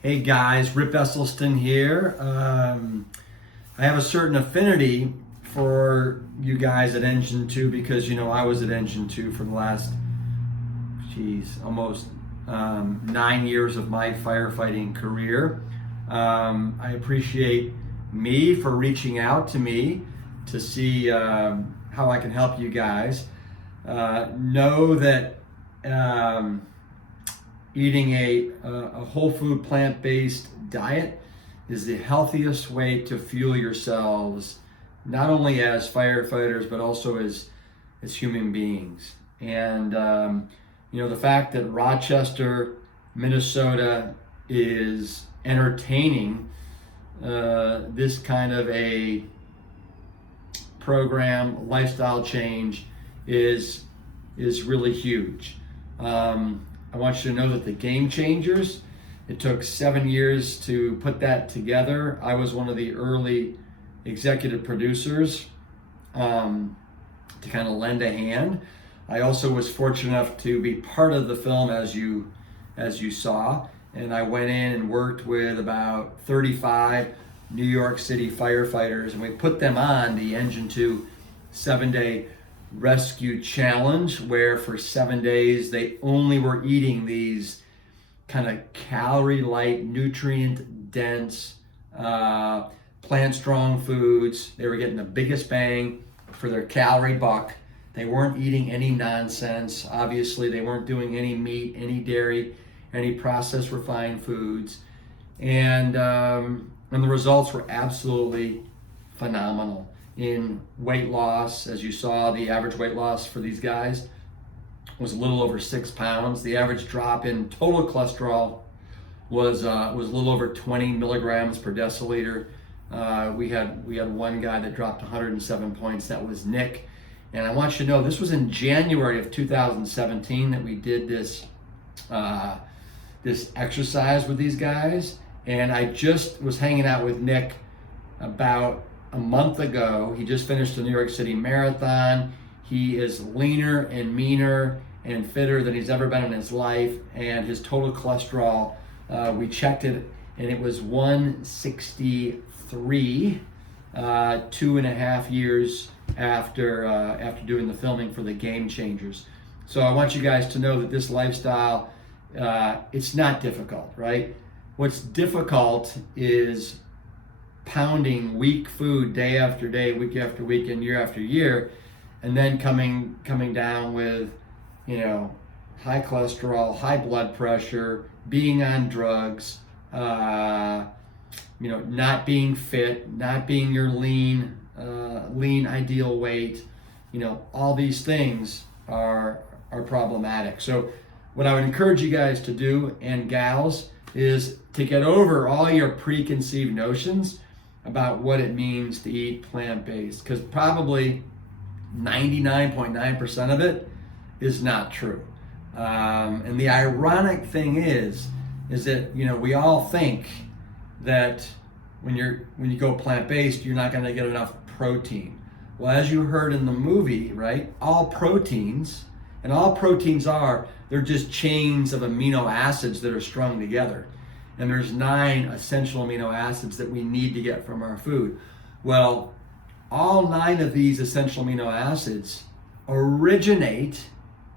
Hey guys, Rip Esselstyn here. I have a certain affinity for you guys at Engine 2 because, I was at Engine 2 for the last, almost 9 years of my firefighting career. I appreciate me for reaching out to me to see how I can help you guys. Know that eating a whole food plant-based diet is the healthiest way to fuel yourselves, not only as firefighters but also as human beings. And the fact that Rochester, Minnesota is entertaining this kind of a program, lifestyle change is really huge. I want you to know that the Game Changers, it took 7 years to put that together. I was one of the early executive producers to kind of lend a hand. I also was fortunate enough to be part of the film as you saw, and I went in and worked with about 35 New York City firefighters, and we put them on the Engine 2 7-day rescue challenge, where for 7 days they only were eating these kind of calorie light, nutrient dense, plant strong foods. They were getting the biggest bang for their calorie buck. They weren't eating any nonsense. Obviously they weren't doing any meat, any dairy, any processed refined foods, and the results were absolutely phenomenal. In weight loss, as you saw, the average weight loss for these guys was a little over 6 pounds. The average drop in total cholesterol was a little over 20 milligrams per deciliter. We had one guy that dropped 107 points. That was Nick. And I want you to know, this was in January of 2017 that we did this exercise with these guys. And I just was hanging out with Nick about a month ago. He just finished the New York City Marathon. He is leaner and meaner and fitter than he's ever been in his life. And his total cholesterol, we checked it, and it was 163, 2.5 years after doing the filming for the Game Changers. So I want you guys to know that this lifestyle, it's not difficult, right? What's difficult is pounding weak food day after day, week after week, and year after year, and then coming down with, high cholesterol, high blood pressure, being on drugs, not being fit, not being your lean ideal weight. All these things are problematic. So what I would encourage you guys to do, and gals, is to get over all your preconceived notions about what it means to eat plant-based, because probably 99.9% of it is not true. And the ironic thing is that we all think that when you go plant-based, you're not going to get enough protein. Well, as you heard in the movie, right? All proteins they're just chains of amino acids that are strung together. And there's 9 essential amino acids that we need to get from our food. Well, all 9 of these essential amino acids originate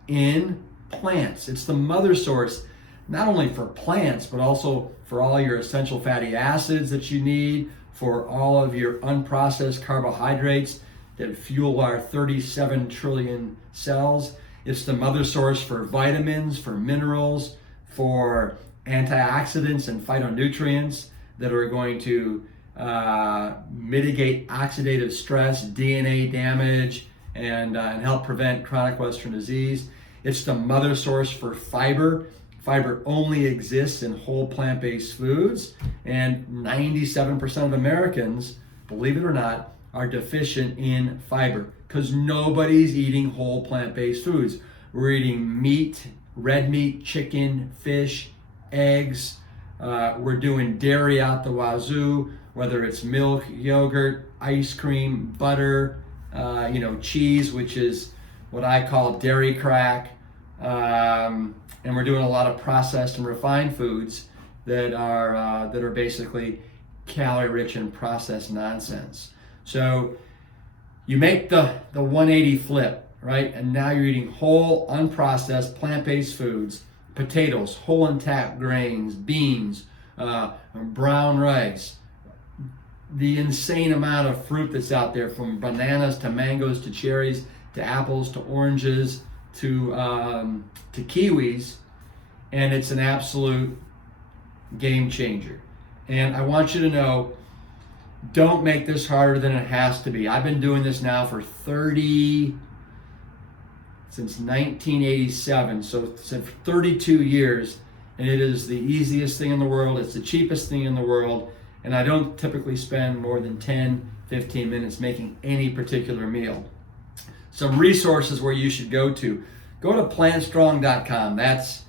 in plants. It's the mother source, not only for plants, but also for all your essential fatty acids that you need, for all of your unprocessed carbohydrates that fuel our 37 trillion cells. It's the mother source for vitamins, for minerals, for antioxidants and phytonutrients that are going to mitigate oxidative stress, DNA damage, and help prevent chronic Western disease. It's the mother source for fiber. Fiber only exists in whole plant-based foods, and 97% of Americans, believe it or not, are deficient in fiber because nobody's eating whole plant-based foods. We're eating meat, red meat, chicken, fish, eggs. We're doing dairy out the wazoo, whether it's milk, yogurt, ice cream, butter, cheese, which is what I call dairy crack. And we're doing a lot of processed and refined foods. that are basically calorie rich and processed nonsense. So you make the 180 flip, right? And now you're eating whole, unprocessed, plant-based foods, potatoes, whole intact grains, beans, brown rice, the insane amount of fruit that's out there, from bananas to mangoes to cherries to apples to oranges to kiwis, and it's an absolute game changer. And I want you to know, don't make this harder than it has to be. I've been doing this now for since 1987, so since 32 years, and it is the easiest thing in the world. It's the cheapest thing in the world, and I don't typically spend more than 10-15 minutes making any particular meal. Some resources where you should go to plantstrong.com. That's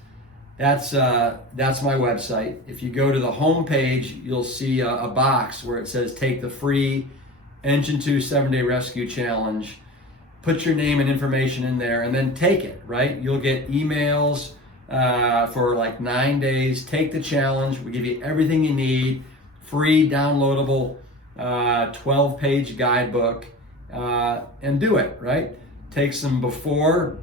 my website. If you go to the home page, you'll see a box where it says take the free Engine 2 7-Day Rescue Challenge. Put your name and information in there and then take it, right? You'll get emails for like 9 days. Take the challenge. We give you everything you need. Free downloadable 12-page guidebook, and do it, right? Take some before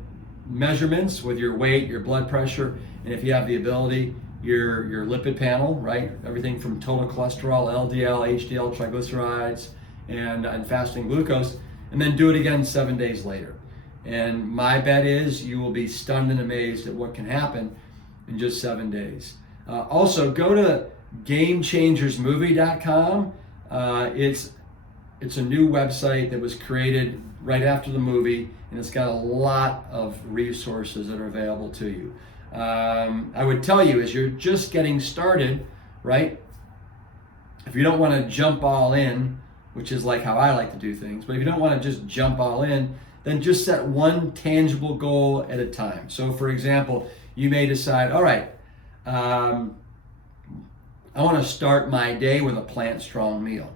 measurements with your weight, your blood pressure, and if you have the ability, your lipid panel, right? Everything from total cholesterol, LDL, HDL, triglycerides, and fasting glucose, and then do it again 7 days later. And my bet is you will be stunned and amazed at what can happen in just 7 days. Also, go to GameChangersMovie.com. It's a new website that was created right after the movie, and it's got a lot of resources that are available to you. I would tell you, as you're just getting started, right? If you don't want to jump all in, which is like how I like to do things, but if you don't want to just jump all in, then just set one tangible goal at a time. So for example, you may decide, all right, I want to start my day with a plant strong meal.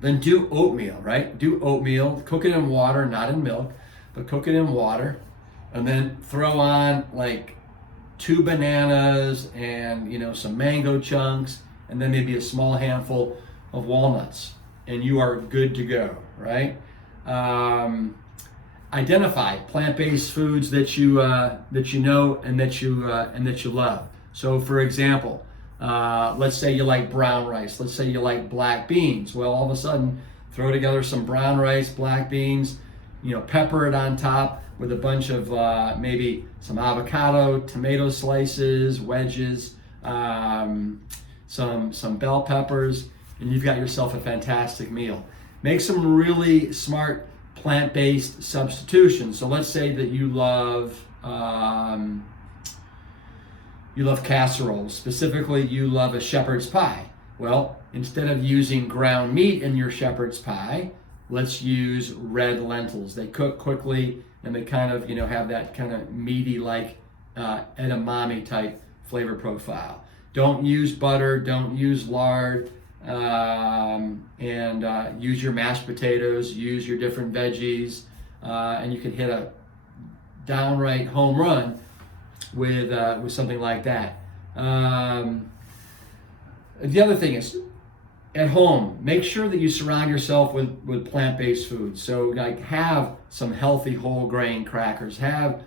Then do oatmeal, right? Do oatmeal, cook it in water, not in milk, but cook it in water, and then throw on like 2 bananas and some mango chunks, and then maybe a small handful of walnuts, and you are good to go, right? Identify plant-based foods that you know and that you love. So for example, let's say you like brown rice. Let's say you like black beans. Well, all of a sudden, throw together some brown rice, black beans, pepper it on top with a bunch of maybe some avocado, tomato slices, wedges, some bell peppers, and you've got yourself a fantastic meal. Make some really smart plant-based substitutions. So let's say that you love casseroles. Specifically, you love a shepherd's pie. Well, instead of using ground meat in your shepherd's pie, let's use red lentils. They cook quickly, and they kind of, have that kind of meaty, like edamame type flavor profile. Don't use butter, don't use lard, and use your mashed potatoes, use your different veggies, and you can hit a downright home run with something like that. The other thing is, at home, make sure that you surround yourself with plant-based foods. So like have some healthy whole grain crackers, have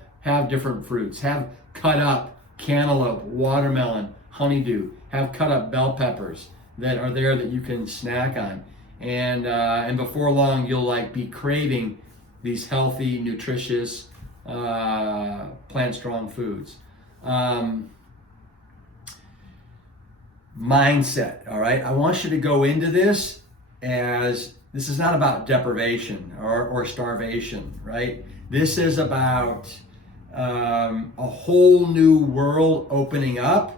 different fruits, have cut up cantaloupe, watermelon, honeydew, have cut up bell peppers that are there that you can snack on. And before long, you'll be craving these healthy, nutritious, plant-strong foods. Mindset, all right? I want you to go into this as this is not about deprivation or starvation, right? This is about a whole new world opening up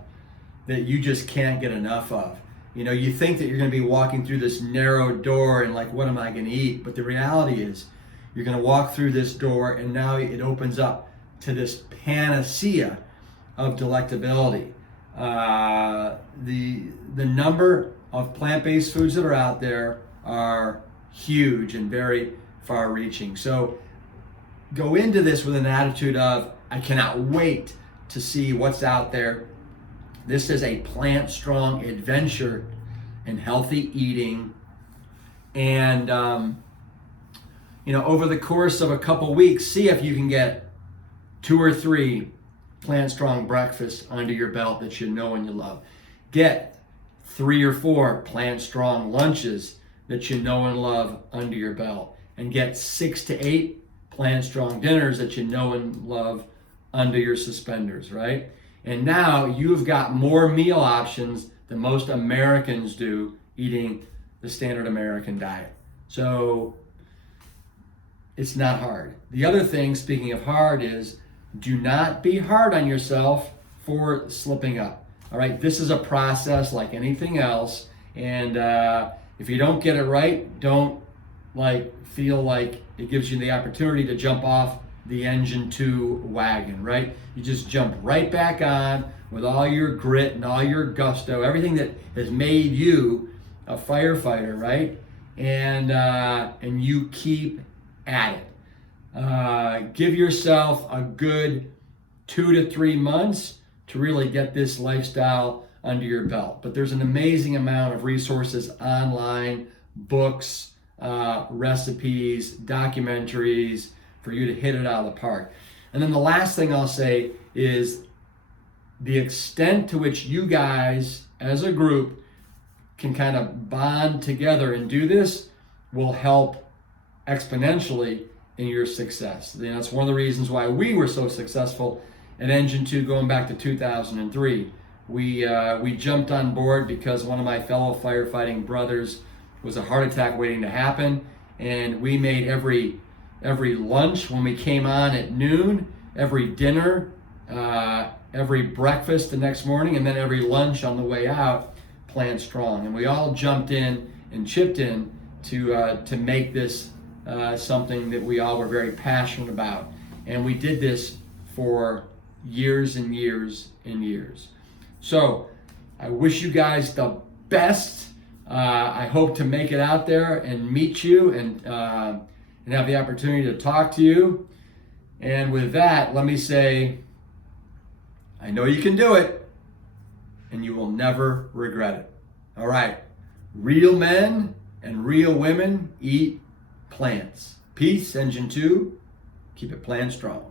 that you just can't get enough of. You think that you're going to be walking through this narrow door and what am I going to eat? But the reality is you're going to walk through this door and now it opens up to this panacea of delectability. The number of plant-based foods that are out there are huge and very far-reaching. So go into this with an attitude of, I cannot wait to see what's out there This is a plant strong adventure in healthy eating. And, over the course of a couple weeks, see if you can get 2 or 3 plant strong breakfasts under your belt that you know and you love. Get 3 or 4 plant strong lunches that you know and love under your belt. And get 6 to 8 plant strong dinners that you know and love under your suspenders, right? And now you've got more meal options than most Americans do eating the standard American diet. So it's not hard. The other thing, speaking of hard, is do not be hard on yourself for slipping up. All right, this is a process like anything else. And if you don't get it right, don't feel like it gives you the opportunity to jump off the engine 2 wagon, right? You just jump right back on with all your grit and all your gusto, everything that has made you a firefighter, right? And you keep at it. Give yourself a good 2 to 3 months to really get this lifestyle under your belt. But there's an amazing amount of resources online, books, recipes, documentaries for you to hit it out of the park. And then the last thing I'll say is the extent to which you guys as a group can kind of bond together and do this will help exponentially in your success. That's one of the reasons why we were so successful at Engine 2 going back to 2003. We jumped on board because one of my fellow firefighting brothers was a heart attack waiting to happen, and we made every lunch when we came on at noon, every dinner, every breakfast the next morning, and then every lunch on the way out, plant strong. And we all jumped in and chipped in to make this something that we all were very passionate about. And we did this for years and years and years. So I wish you guys the best. I hope to make it out there and meet you and have the opportunity to talk to you. And with that, let me say, I know you can do it, and you will never regret it. All right. Real men and real women eat plants. Peace, Engine 2. Keep it plant strong.